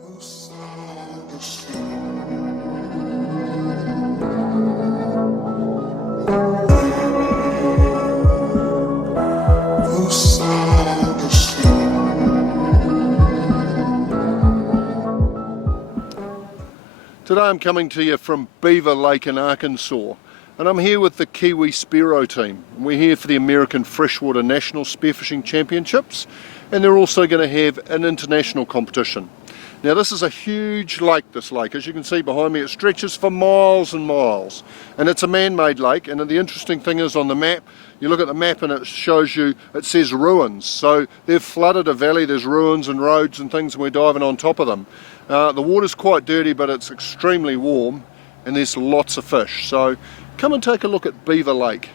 Today I'm coming to you from Beaver Lake in Arkansas, and I'm here with the Kiwi Spearo team. We're here for the American Freshwater National Spearfishing Championships, and they're also going to have an international competition. Now this is a huge lake, this lake. As you can see behind me, it stretches for miles and miles, and it's a man-made lake. And the interesting thing is, on the map, you look at the map and it shows you, it says ruins. So they've flooded a valley, there's ruins and roads and things, and we're diving on top of them. The water's quite dirty, but it's extremely warm, and there's lots of fish. So come and take a look at Beaver Lake.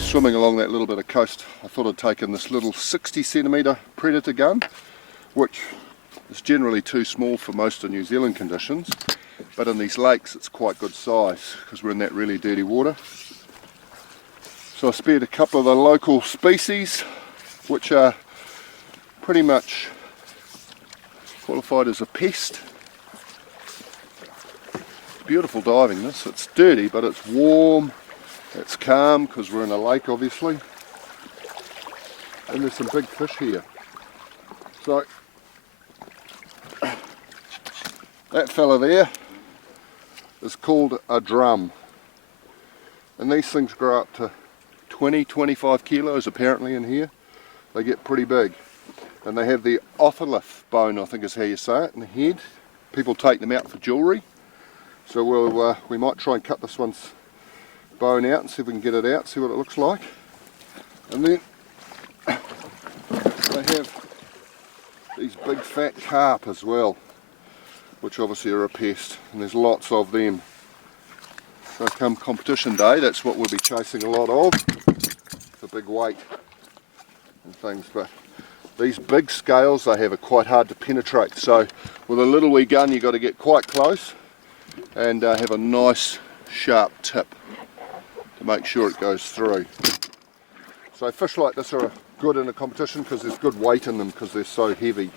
Swimming along that little bit of coast, I thought I'd taken this little 60cm Predator gun, which is generally too small for most of New Zealand conditions, but in these lakes it's quite good size because we're in that really dirty water. So I spared a couple of the local species, which are pretty much qualified as a pest. Beautiful diving this, it's dirty but it's warm. It's calm because we're in a lake, obviously, and there's some big fish here. So that fella there is called a drum, and these things grow up to 20-25 kilos apparently in here. They get pretty big, and they have the otolith bone, I think is how you say it, in the head. People take them out for jewellery, so we might try and cut this one's bone out and see if we can get it out, see what it looks like. And then they have these big fat carp as well, which obviously are a pest, and there's lots of them. So come competition day, that's what we'll be chasing a lot of, for big weight and things. But these big scales they have are quite hard to penetrate, so with a little wee gun you've got to get quite close and have a nice sharp tip to make sure it goes through. So fish like this are good in a competition because there's good weight in them because they're so heavy.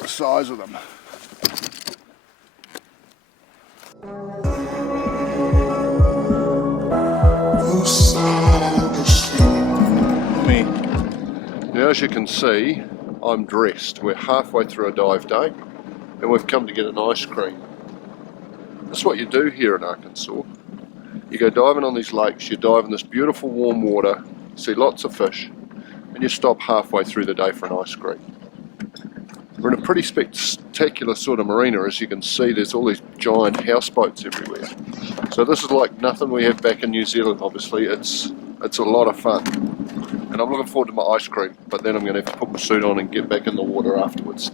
The size of them. Now as you can see, I'm dressed. We're halfway through a dive day and we've come to get an ice cream. That's what you do here in Arkansas. You go diving on these lakes, you dive in this beautiful warm water, see lots of fish, and you stop halfway through the day for an ice cream. We're in a pretty spectacular sort of marina. As you can see, there's all these giant houseboats everywhere. So this is like nothing we have back in New Zealand, obviously. It's a lot of fun. And I'm looking forward to my ice cream, but then I'm going to have to put my suit on and get back in the water afterwards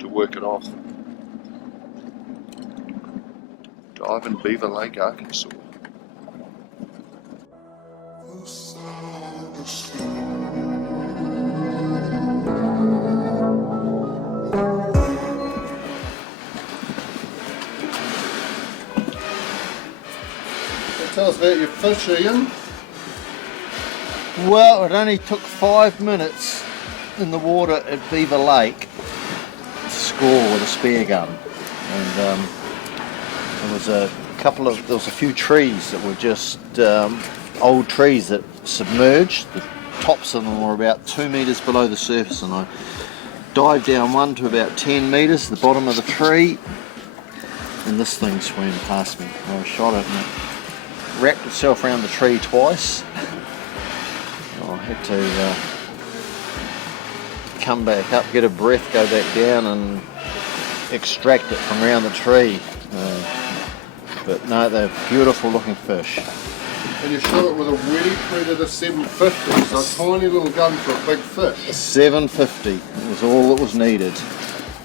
to work it off. Dive in Beaver Lake, Arkansas. Tell us about your fish, Ian. Well, it only took 5 minutes in the water at Beaver Lake to score with a Speargun, and there was a few trees that were just old trees that submerged. The tops of them were about 2 meters below the surface, and I dived down one to about 10 meters, the bottom of the tree, and this thing swam past me. I shot it and it wrapped itself around the tree twice. I had to come back up, get a breath, go back down and extract it from around the tree. But no, they're beautiful looking fish. And you shot it with a Wettie Predator 750, so a tiny little gun for a big fish. 750 was all that was needed.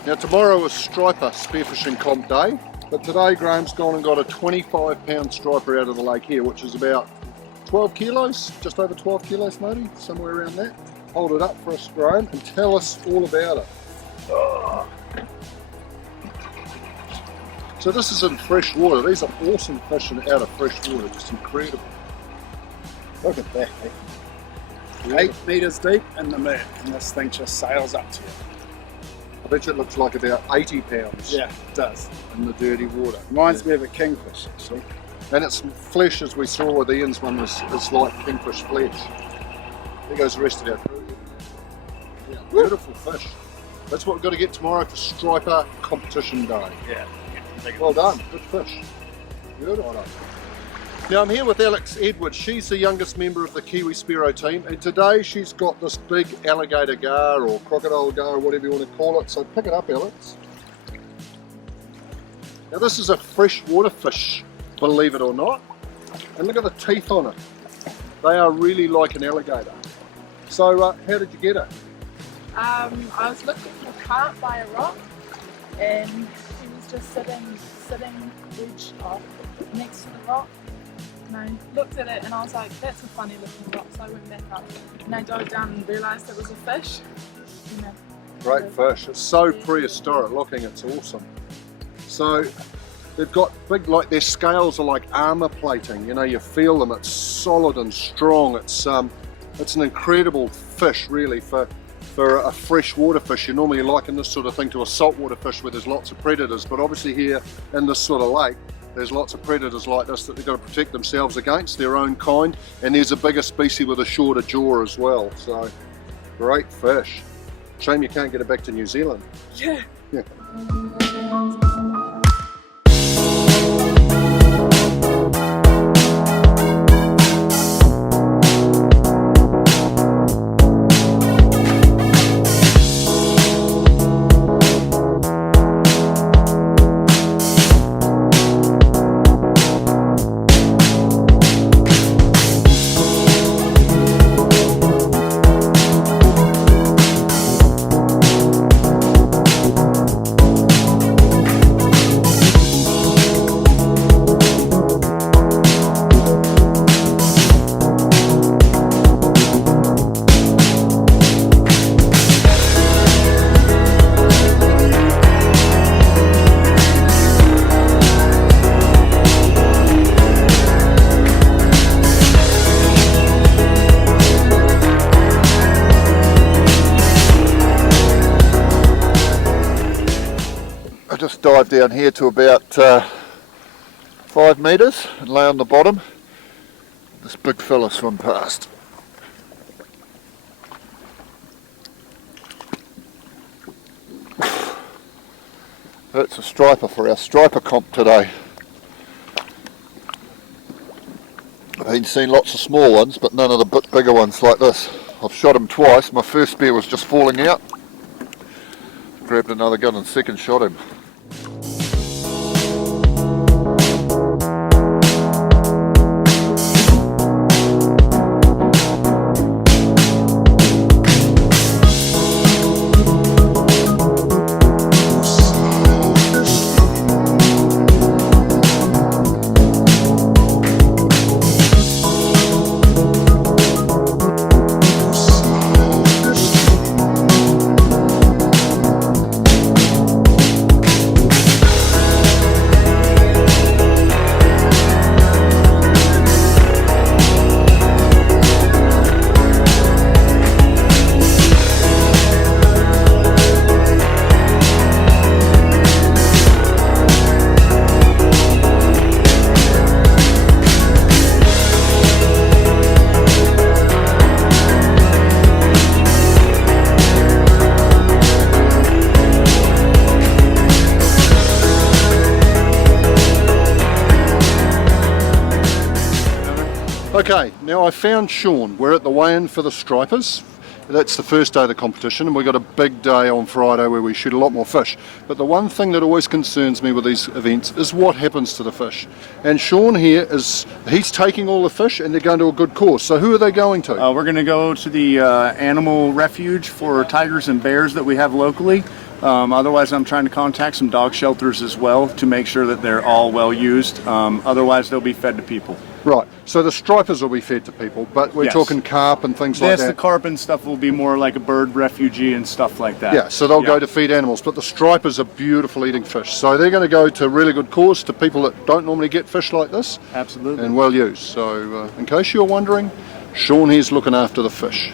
Now tomorrow is striper spearfishing comp day, but today Graham's gone and got a 25-pound striper out of the lake here, which is about 12 kilos, just over 12 kilos maybe, somewhere around that. Hold it up for us, Graham, and tell us all about it. Oh. So this is in fresh water. These are awesome fish out of fresh water, just incredible. Look at that, eh? 8 meters deep in the mud, and this thing just sails up to you. I bet you it looks like about 80 pounds. Yeah, it does. In the dirty water. Reminds me of a kingfish, actually. And its flesh, as we saw with Ian's one, is like kingfish flesh. There goes the rest of our crew. Yeah, beautiful fish. That's what we've got to get tomorrow for striper competition day. Yeah. Well done, good fish. Beautiful. Now I'm here with Alex Edwards. She's the youngest member of the Kiwi Spearo team, and today she's got this big alligator gar or crocodile gar or whatever you want to call it. So pick it up, Alex. Now this is a freshwater fish, believe it or not, and look at the teeth on it. They are really like an alligator. So how did you get it? I was looking for carp by a rock, and he was just sitting edge off next to the rock. And I looked at it and I was like, that's a funny looking rock, so I went back up and I dove down and realised it was a fish. Yeah. Great fish. It's so prehistoric looking, it's awesome. So they've got big, like their scales are like armour plating, you know, you feel them, it's solid and strong. It's an incredible fish really for a freshwater fish. You normally liken this sort of thing to a saltwater fish where there's lots of predators, but obviously here in this sort of lake there's lots of predators like this that they've got to protect themselves against, their own kind, and there's a bigger species with a shorter jaw as well. So great fish. Shame you can't get it back to New Zealand. Yeah. just dive down here to about 5 metres and lay on the bottom. This big fella swim past. That's a striper for our striper comp today. I've been seeing lots of small ones, but none of the bit bigger ones like this. I've shot him twice. My first spear was just falling out. Grabbed another gun and second shot him. Okay, now I found Sean. We're at the weigh-in for the stripers. That's the first day of the competition, and we've got a big day on Friday where we shoot a lot more fish. But the one thing that always concerns me with these events is what happens to the fish. And Sean here he's taking all the fish and they're going to a good course. So who are they going to? We're going to go to the animal refuge for tigers and bears that we have locally. Otherwise, I'm trying to contact some dog shelters as well to make sure that they're all well used. Otherwise, they'll be fed to people. Right, so the stripers will be fed to people, but we're talking carp and things like that. The carp and stuff will be more like a bird refugee and stuff like that. Yeah, so they'll go to feed animals, but the stripers are beautiful eating fish. So they're going to go to a really good course to people that don't normally get fish like this. Absolutely. And well used. So in case you're wondering, Sean here's looking after the fish.